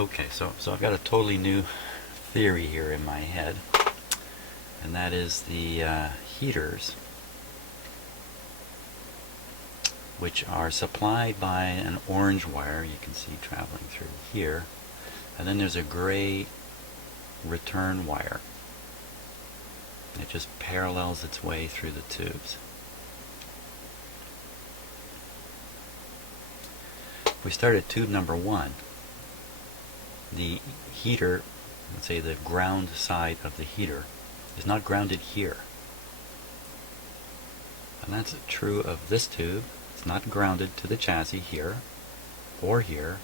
Okay, so I've got a totally new theory here in my head, and that is the heaters, which are supplied by an orange wire you can see traveling through here, and then there's a gray return wire. It just parallels its way through the tubes. If we start at tube number 1, the heater, let's say the ground side of the heater, is not grounded here. And that's true of this tube. It's not grounded to the chassis here, or here,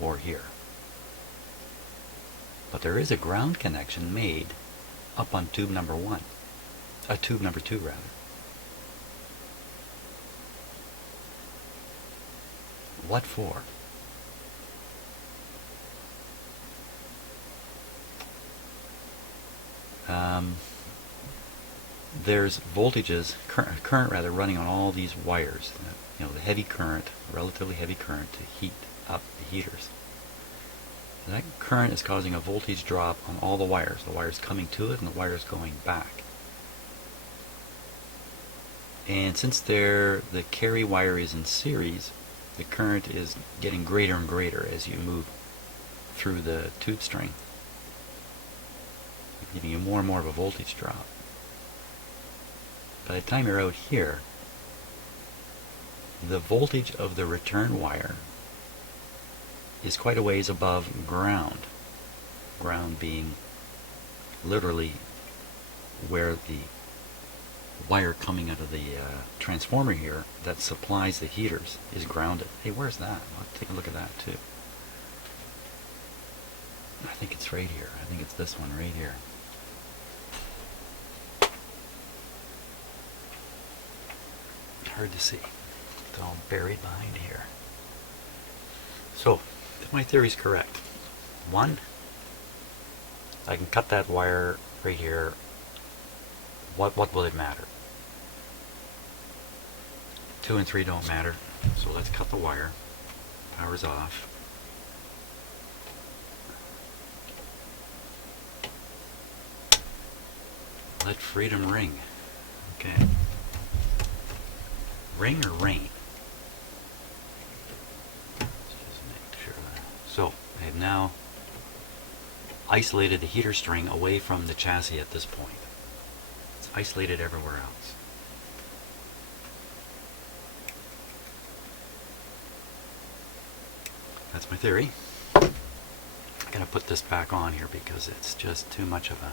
or here. But there is a ground connection made up on tube number 1. Tube number 2 rather. What for? There's voltages, current rather, running on all these wires. You know, the heavy current, relatively heavy current, to heat up the heaters. And that current is causing a voltage drop on all the wires coming to it and the wires going back. And since the carry wire is in series, the current is getting greater and greater as you move through the tube string, giving you more and more of a voltage drop. By the time you're out here, the voltage of the return wire is quite a ways above ground. Ground being literally where the wire coming out of the transformer here that supplies the heaters is grounded. Hey, where's that? I'll take a look at that too. I think it's right here. I think it's this one right here. Hard to see. It's all buried behind here. So, if my theory is correct, 1, I can cut that wire right here. What will it matter? 2 and 3 don't matter. So let's cut the wire. Power's off. Let freedom ring. Okay. Ring or rain? Let's just make sure that. So, I have now isolated the heater string away from the chassis at this point. It's isolated everywhere else. That's my theory. I'm going to put this back on here because it's just too much of an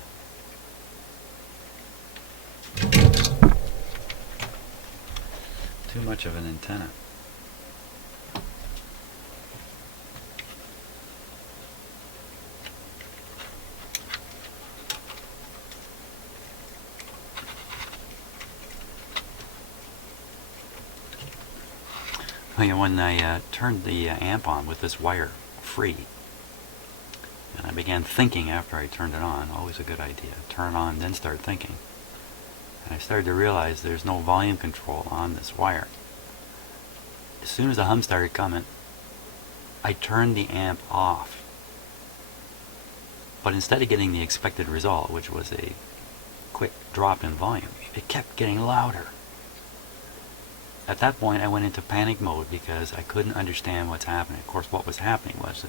antenna. When I turned the amp on with this wire free, and I began thinking after I turned it on, always a good idea, turn it on, then start thinking. And I started to realize there's no volume control on this wire. As soon as the hum started coming, I turned the amp off. But instead of getting the expected result, which was a quick drop in volume, it kept getting louder. At that point I went into panic mode because I couldn't understand what's happening. Of course, what was happening was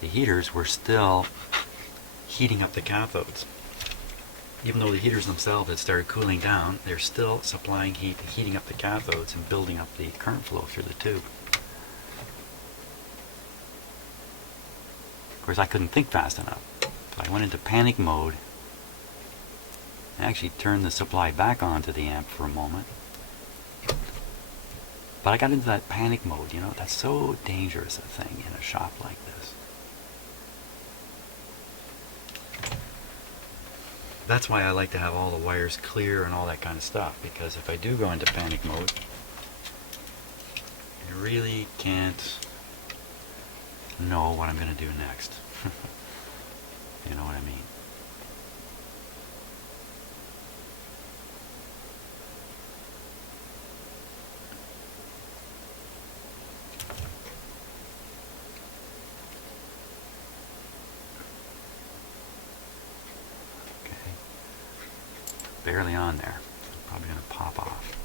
the heaters were still heating up the cathodes. Even though the heaters themselves had started cooling down, they're still supplying heat, heating up the cathodes and building up the current flow through the tube. Of course, I couldn't think fast enough. So I went into panic mode and actually turned the supply back on to the amp for a moment. But I got into that panic mode, you know, that's so dangerous a thing in a shop like this. That's why I like to have all the wires clear and all that kind of stuff, because if I do go into panic mode, I really can't know what I'm going to do next. You know what I mean? barely on there. Probably going to pop off.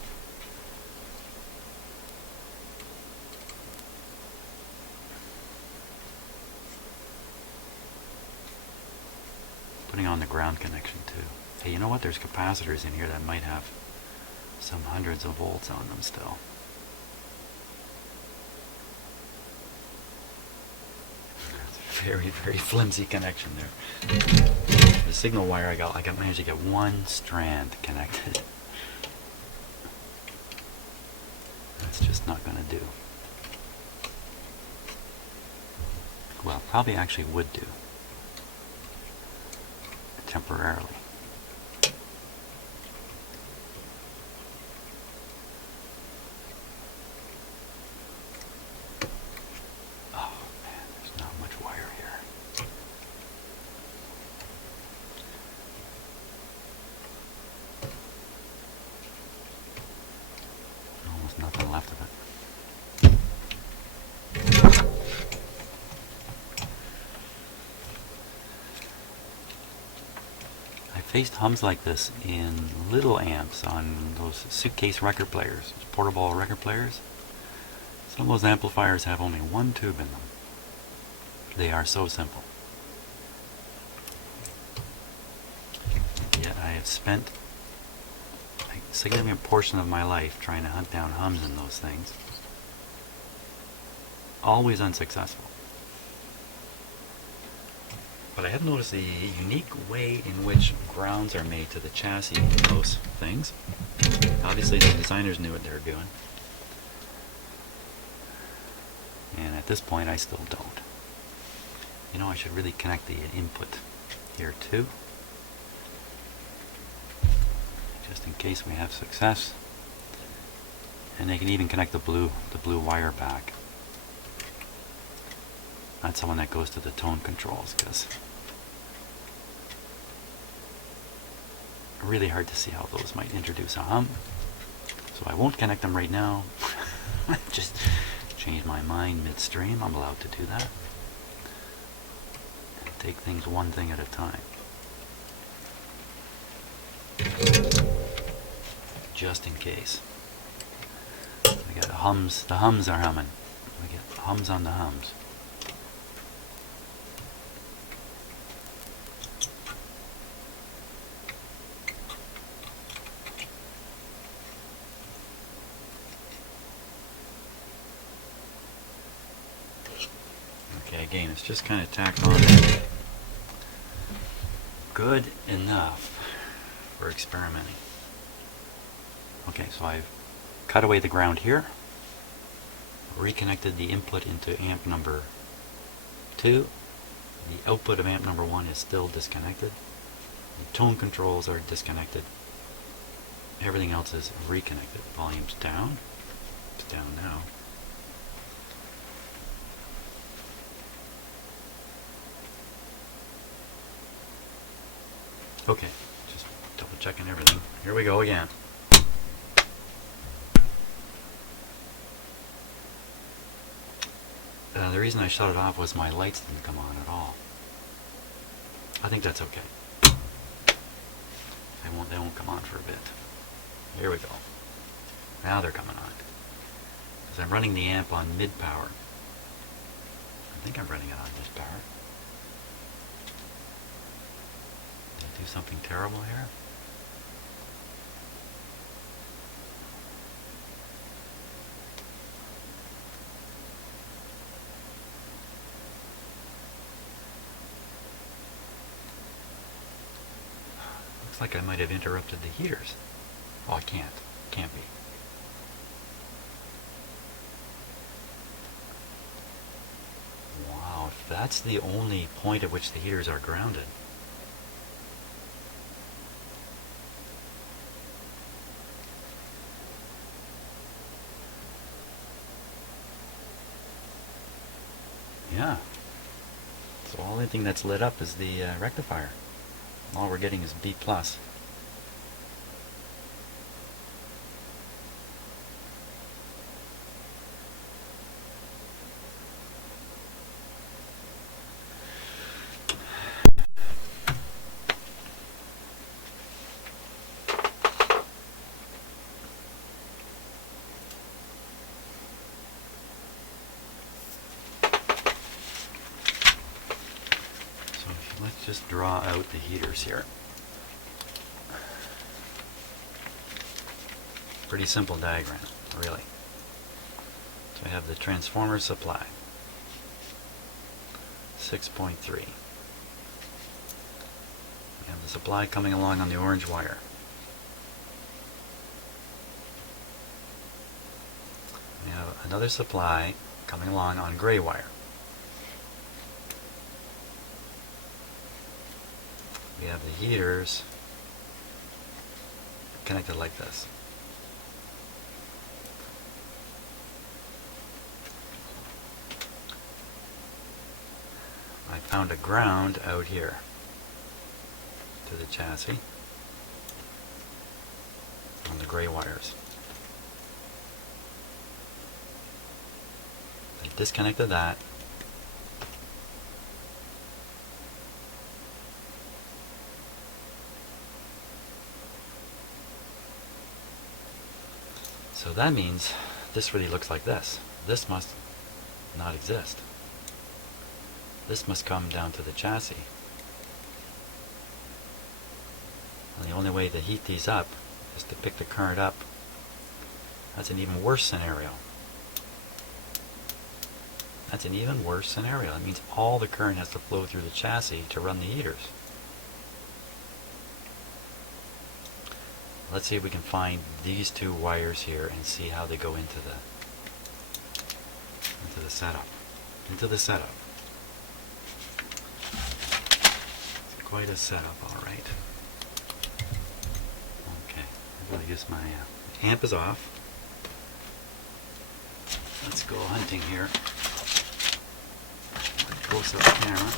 Putting on the ground connection too. Hey, you know what? There's capacitors in here that might have some hundreds of volts on them still. Very, very flimsy connection there. The signal wire I managed to get one strand connected. That's just not going to do. Well, probably actually would do. Temporarily. Nothing left of it. I faced hums like this in little amps on those suitcase record players, portable record players. Some of those amplifiers have only one tube in them. They are so simple. Yet I have spent a significant portion of my life trying to hunt down hums in those things. Always unsuccessful. But I have noticed the unique way in which grounds are made to the chassis in those things. Obviously the designers knew what they were doing. And at this point I still don't. You know, I should really connect the input here too. Just in case we have success. And they can even connect the blue wire back. That's the one that goes to the tone controls, because really hard to see how those might introduce a hum. So I won't connect them right now. Just change my mind midstream. I'm allowed to do that. And take things one thing at a time. Just in case. We got hums. The hums are humming. We get hums on the hums. Okay, again, it's just kind of tacked on. Good enough for experimenting. Okay, so I've cut away the ground here, reconnected the input into amp number 2. The output of amp number 1 is still disconnected. The tone controls are disconnected. Everything else is reconnected. Volume's down. It's down now. Okay, just double checking everything. Here we go again. The reason I shut it off was my lights didn't come on at all. I think that's okay. They won't come on for a bit. Here we go. Now they're coming on. Because I'm running the amp on mid power. I think I'm running it on mid power. Did I do something terrible here? Looks like I might have interrupted the heaters. Oh, I can't. Can't be. Wow, if that's the only point at which the heaters are grounded. Yeah. So the only thing that's lit up is the rectifier. All we're getting is B+. just draw out the heaters here. Pretty simple diagram, really. So I have the transformer supply, 6.3. We have the supply coming along on the orange wire. We have another supply coming along on gray wire. We have the heaters connected like this. I found a ground out here to the chassis on the gray wires. I disconnected that. So that means this really looks like this. This must not exist. This must come down to the chassis. And the only way to heat these up is to pick the current up. That's an even worse scenario. That's an even worse scenario. That means all the current has to flow through the chassis to run the heaters. Let's see if we can find these two wires here and see how they go into the setup. Into the setup. It's quite a setup, all right. Okay, I'm going to use my amp is off. Let's go hunting here. Close up camera.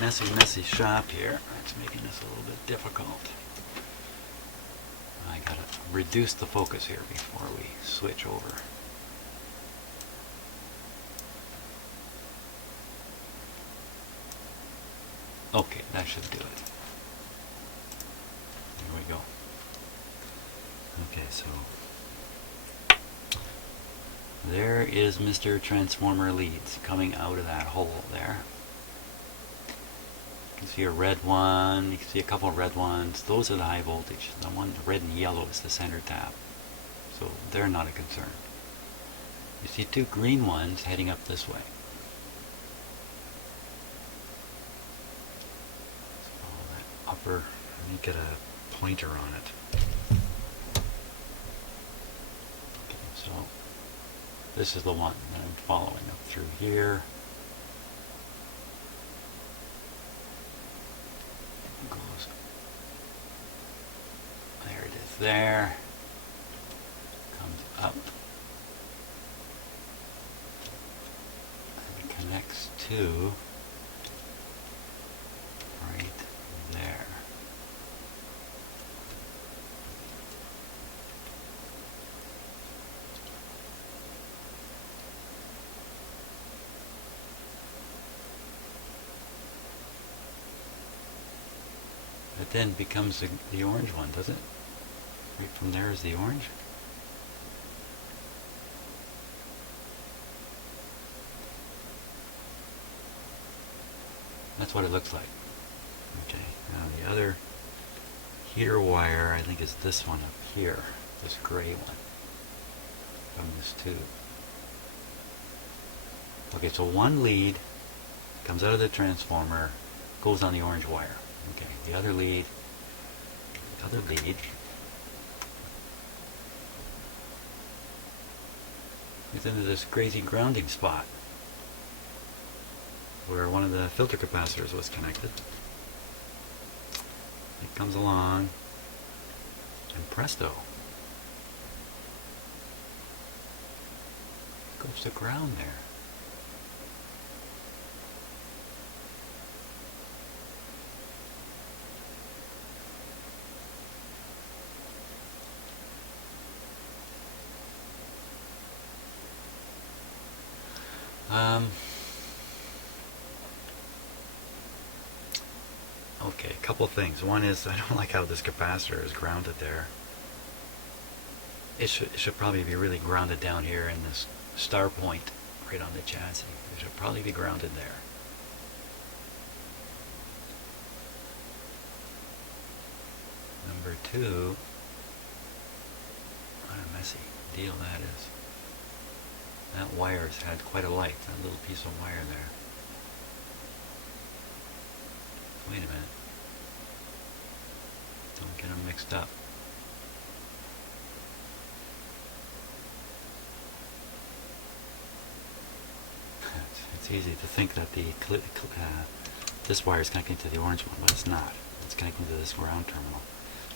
My messy shop here. It's making this a little bit difficult. I gotta reduce the focus here before we switch over. Okay, that should do it. There we go. Okay, so there is Mr. Transformer leads coming out of that hole there. You can see a red one, you can see a couple of red ones. Those are the high voltage. The one red and yellow is the center tap. So they're not a concern. You see two green ones heading up this way. So that upper, let me get a pointer on it. Okay, so this is the one that I'm following up through here. Goes. There it is there. Comes up. And connects to right there. It then becomes the orange one, does it? Right from there is the orange. That's what it looks like. Okay, now the other heater wire, I think, is this one up here, this gray one from this tube. Okay, so one lead comes out of the transformer, goes on the orange wire. Okay, the other lead is into this crazy grounding spot where one of the filter capacitors was connected. It comes along, and presto, goes to ground there. Okay, a couple things. One is I don't like how this capacitor is grounded there. It should probably be really grounded down here in this star point right on the chassis. It should probably be grounded there. Number two, what a messy deal that is. That wire's had quite a life, that little piece of wire there. Wait a minute. Don't get them mixed up. It's easy to think that this wire is connecting to the orange one, but it's not. It's connecting to this ground terminal.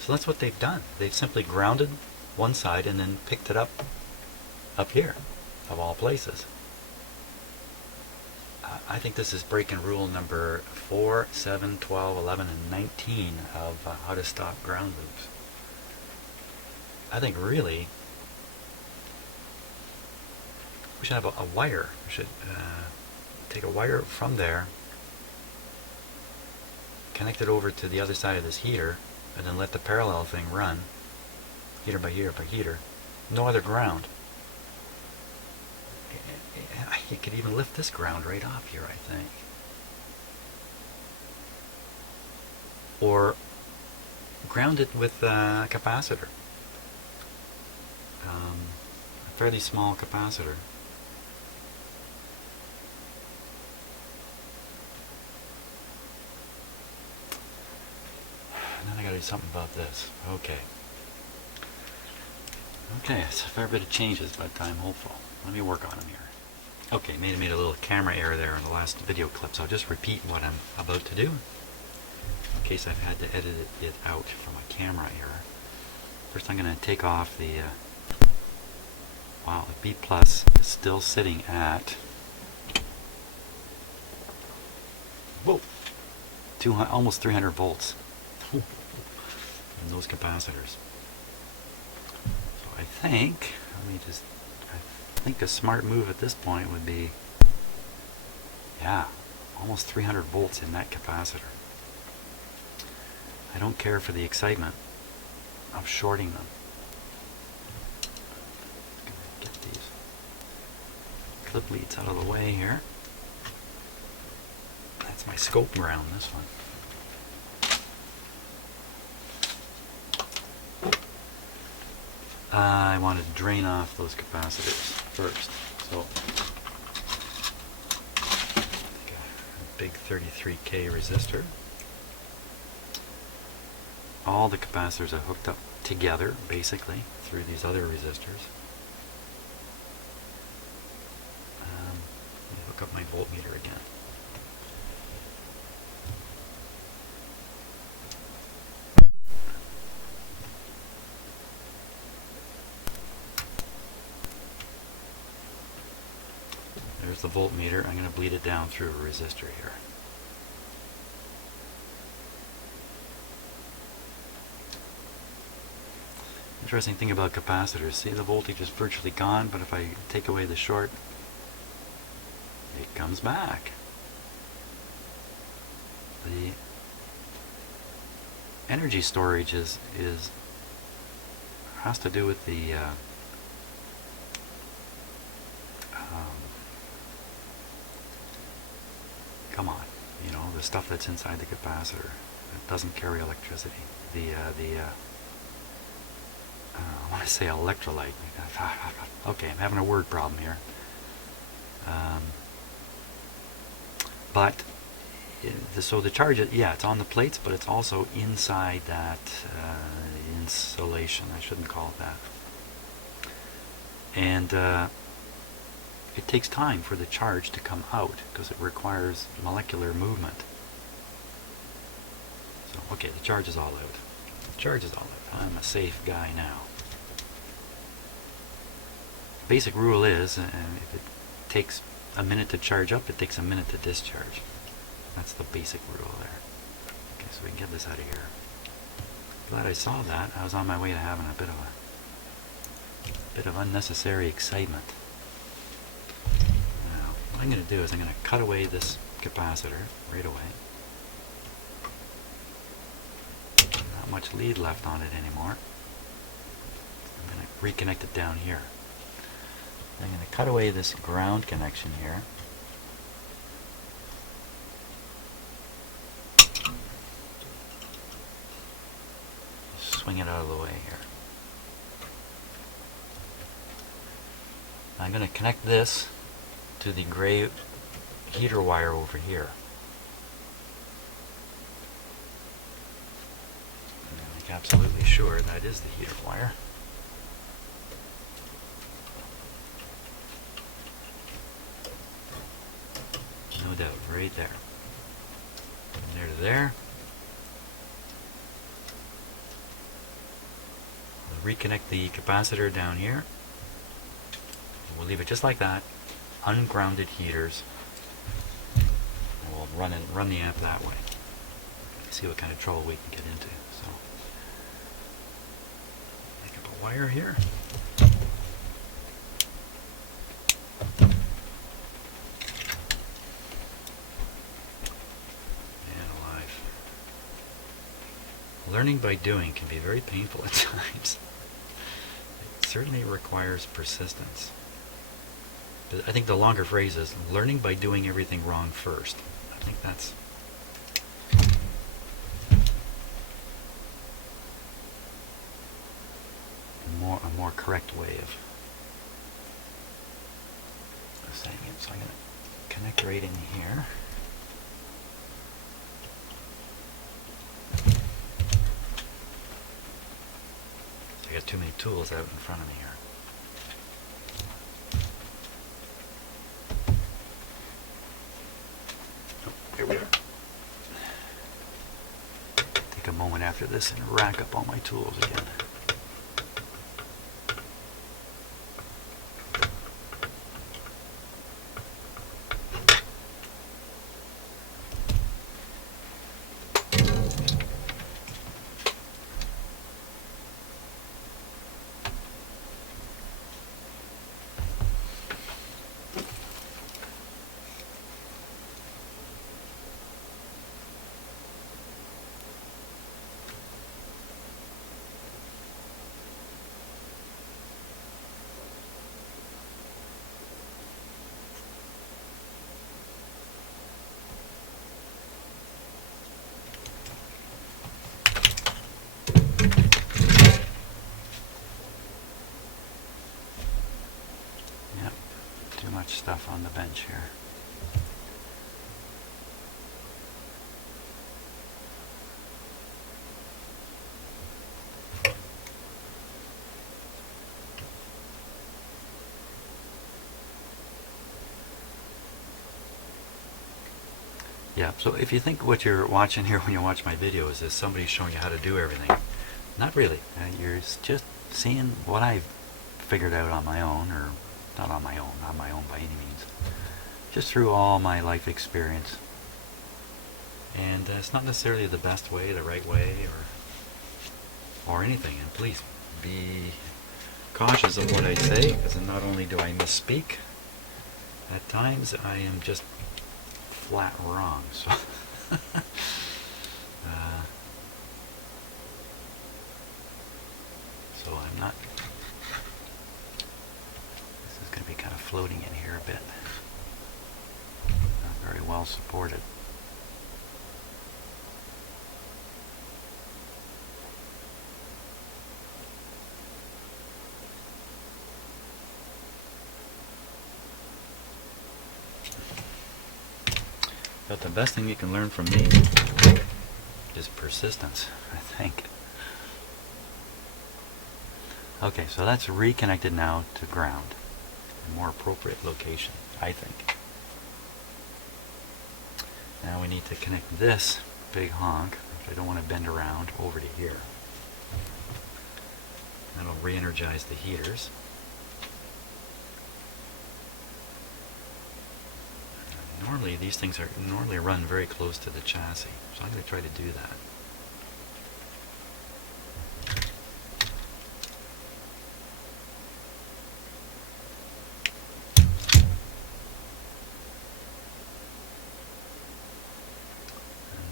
So that's what they've done. They've simply grounded one side and then picked it up here, of all places. I think this is breaking rule number 4, 7, 12, 11, and 19 of how to stop ground loops. I think really we should have a wire. We should take a wire from there, connect it over to the other side of this heater, and then let the parallel thing run, heater by heater by heater. No other ground. You could even lift this ground right off here, I think. Or ground it with a capacitor. A fairly small capacitor. Then I gotta do something about this. Okay. Okay, it's a fair bit of changes, but I'm hopeful. Let me work on them here. Okay, made a little camera error there in the last video clip, so I'll just repeat what I'm about to do in case I've had to edit it out from a camera error. First I'm going to take off the wow, the B plus is still sitting at whoa, almost 300 volts in those capacitors. So I think, I think a smart move at this point would be, yeah, almost 300 volts in that capacitor. I don't care for the excitement of shorting them. Get these clip leads out of the way here. That's my scope ground, this one. I want to drain off those capacitors first. So, a big 33K resistor. All the capacitors are hooked up together, basically, through these other resistors. Let me hook up my voltmeter again. There's the voltmeter. I'm going to bleed it down through a resistor here. Interesting thing about capacitors, see, the voltage is virtually gone, but if I take away the short, it comes back. The energy storage has to do with the come on, you know, the stuff that's inside the capacitor. It doesn't carry electricity. I want to say electrolyte. Okay, I'm having a word problem here. So the charge, yeah, it's on the plates, but it's also inside that insulation. I shouldn't call it that. And it takes time for the charge to come out because it requires molecular movement. So, okay, the charge is all out. The charge is all out. I'm a safe guy now. Basic rule is, if it takes a minute to charge up, it takes a minute to discharge. That's the basic rule there. Okay, so we can get this out of here. Glad I saw that. I was on my way to having a bit of unnecessary excitement. Now, what I'm going to do is I'm going to cut away this capacitor right away. Not much lead left on it anymore. I'm going to reconnect it down here. I'm going to cut away this ground connection here. swing it out of the way here. I'm going to connect this to the gray heater wire over here. And make absolutely sure that is the heater wire. No doubt, right there. From there to there. We'll reconnect the capacitor down here. We'll leave it just like that. Ungrounded heaters. And we'll run the amp that way. See what kind of trouble we can get into. So, make up a wire here. Learning by doing can be very painful at times. It certainly requires persistence. But I think the longer phrase is learning by doing everything wrong first. I think that's a more correct way of saying it. So I'm going to connect right in here. I got too many tools out in front of me here. Oh, here we are. Take a moment after this and rack up all my tools again. Stuff on the bench here. Yeah, so if you think what you're watching here when you watch my videos is somebody showing you how to do everything, not really. You're just seeing what I've figured out on my own, or not on my own by any means, just through all my life experience. And it's not necessarily the best way, the right way, or anything. And please be cautious of what I say, because not only do I misspeak, at times I am just flat wrong. So so I'm not. This is going to be kind of floating in here a bit. Not very well supported. But the best thing you can learn from me is persistence, I think. Okay, so that's reconnected now to ground. A more appropriate location, I think. Now we need to connect this big honk, which I don't want to bend around, over to here. That'll re-energize the heaters. Normally these things are normally run very close to the chassis, so I'm going to try to do that. And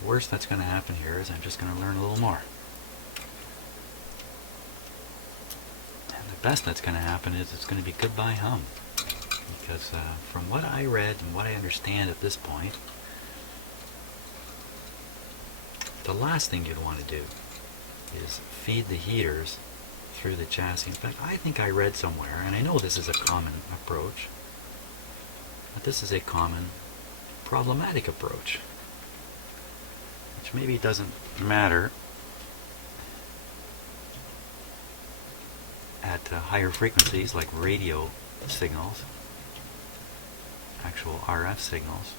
the worst that's going to happen here is I'm just going to learn a little more. And the best that's going to happen is it's going to be goodbye hum. Because from what I read and what I understand at this point, the last thing you'd want to do is feed the heaters through the chassis. In fact, I think I read somewhere, and I know this is a common approach, but this is a common problematic approach, which maybe doesn't matter at higher frequencies like radio signals, actual RF signals.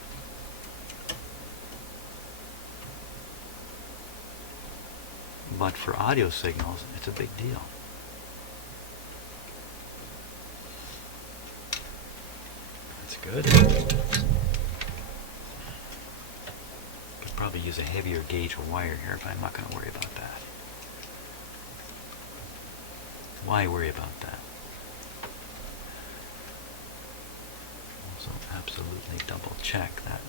But for audio signals, it's a big deal. That's good. Could probably use a heavier gauge of wire here, but I'm not going to worry about that. Why worry about that? Also, absolutely double check that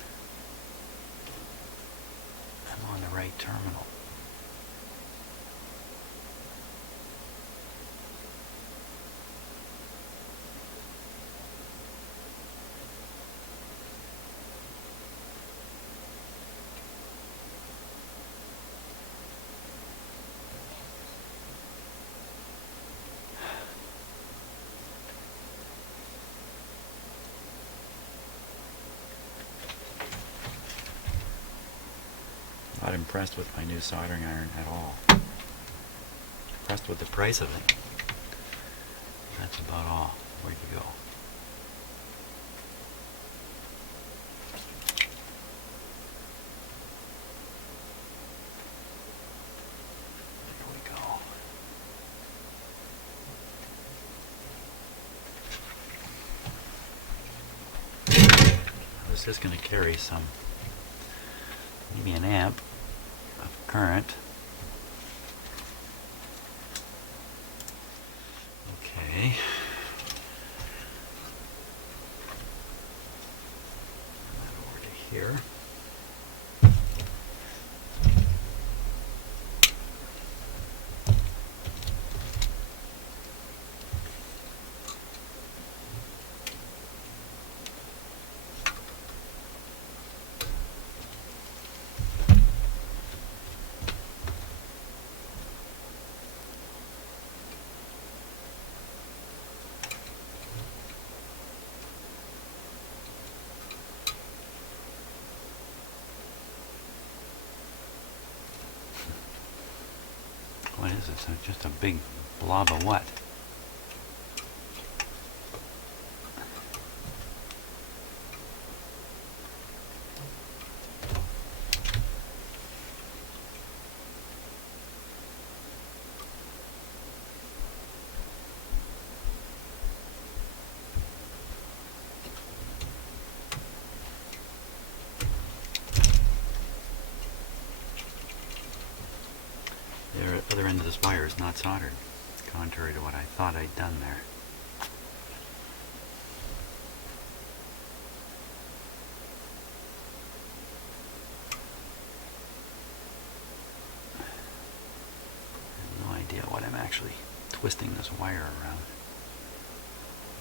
I'm on the right terminal. Not impressed with my new soldering iron at all. Impressed with the price of it. That's about all. Where'd you go? There we go. Now this is going to carry some, maybe an amp of current. Okay. Turn that over to here. What is this? It's just a big blob of what? The other end of this wire is not soldered, contrary to what I thought I'd done there. I have no idea what I'm actually twisting this wire around.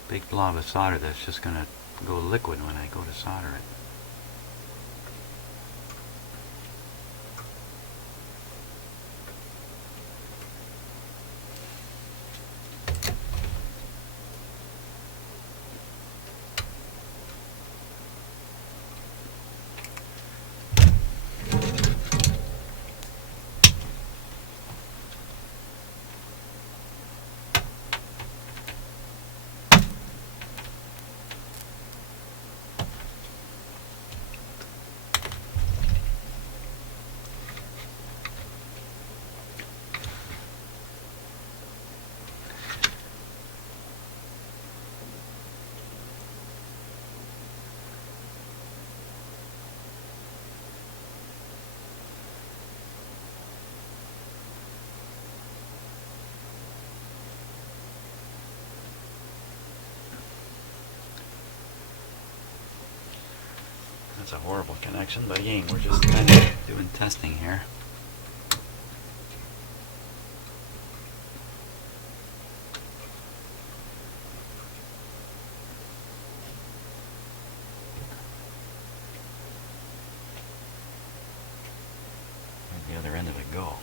Big blob of solder that's just going to go liquid when I go to solder it. That's a horrible connection, but again, we're just kind of doing testing here. Where'd the other end of it go?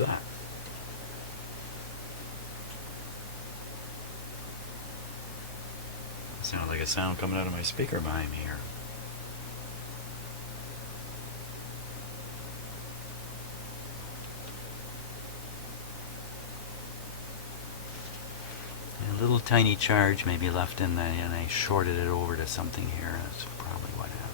that? It sounded like a sound coming out of my speaker behind me here. A little tiny charge may be left in there, and I shorted it over to something here. That's probably what happened.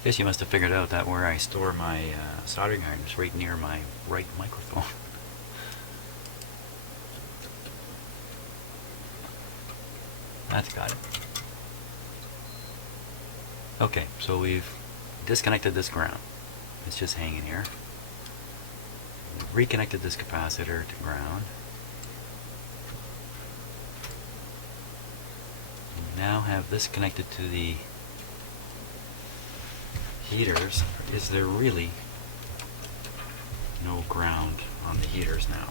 I guess you must have figured out that where I store my soldering iron is right near my right microphone. That's got it. Okay, so we've disconnected this ground. It's just hanging here. We've reconnected this capacitor to ground. We now have this connected to the heaters. Is there really no ground on the heaters now?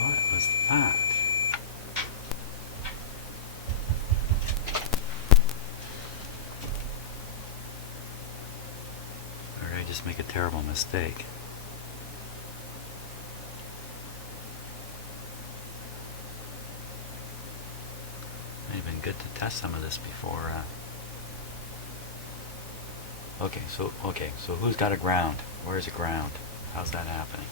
What was that? Or did I just make a terrible mistake? Might have been good to test some of this before. Okay, so who's got a ground? Where's a ground? How's that happening?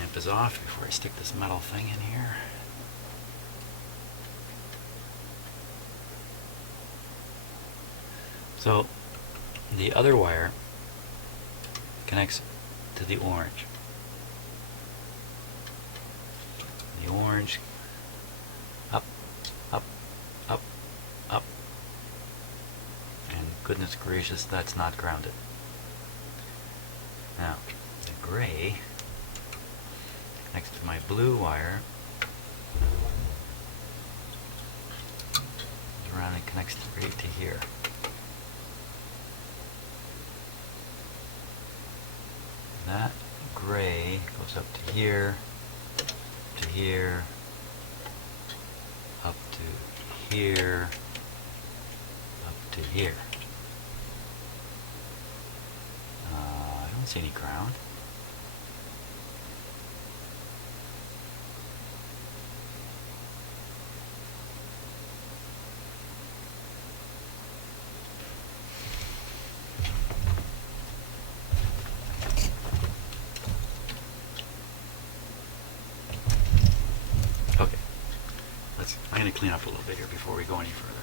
Amp is off before I stick this metal thing in here. So the other wire connects to the orange. The orange up, up, up, up. And goodness gracious, that's not grounded. Now, the gray next to my blue wire goes around and connects right to here. That gray goes up to here, to here, up to here, up to here. I don't see any ground. I'm going to clean up a little bit here before we go any further.